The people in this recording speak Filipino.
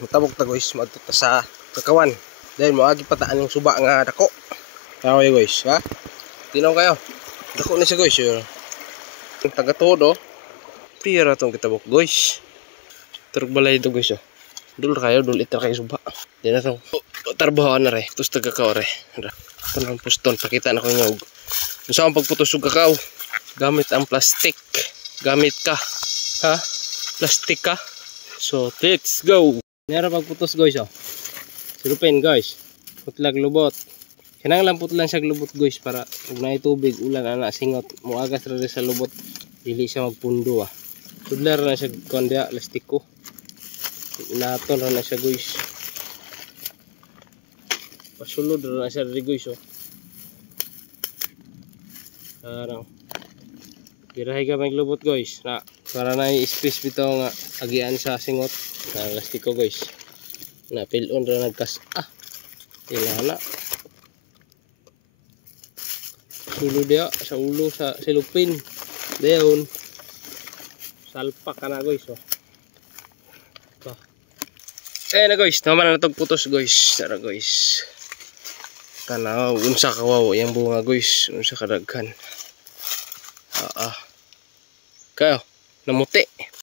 Matabok ta guys, maadto ta sa kakawan. Dahil moagi pataan yung suba nga dako. Tao kayo guys, ha? Tinaw kayo. Dako na siya guys. Yung taga-todo. Pira tong kitabok guys. Turog balay ito guys. Dul kayo, dul itra kayo suba. Di na tong tarbahoan na re. Tus taga-kao re. Ito na ang puston. Pakita na ko nyo. Kung saan pagputos yung kakao, gamit ang plastic. Gamit ka. Ha? Plastic ka. So, let's go. Nara pagputos guys, oh. Silupin guys. Putlag lubot. Kinanglan putlan siya lubot guys para kung na tubig ulan ana singot mo agas ra sa lubot dili siya magpundo ah. Tudlar na siya kondia plastiko. Inaton ra na siya guys. Pasulod ra na siya diri guys, oh. Sarang. Dirahay ka maglubot guys na para na i-space bitaw nga agian sa singot na plastiko guys. Na pilon ra nagkas ilana. Sulo dia sa ulo sa silupin. Dayon. Salpak ka na guys, oh. Ito. Na guys, naman na itong putos guys. Tara guys. Tanaw, unsa kawaw yung bunga guys. Unsa kadaghan. Kayo, namuti.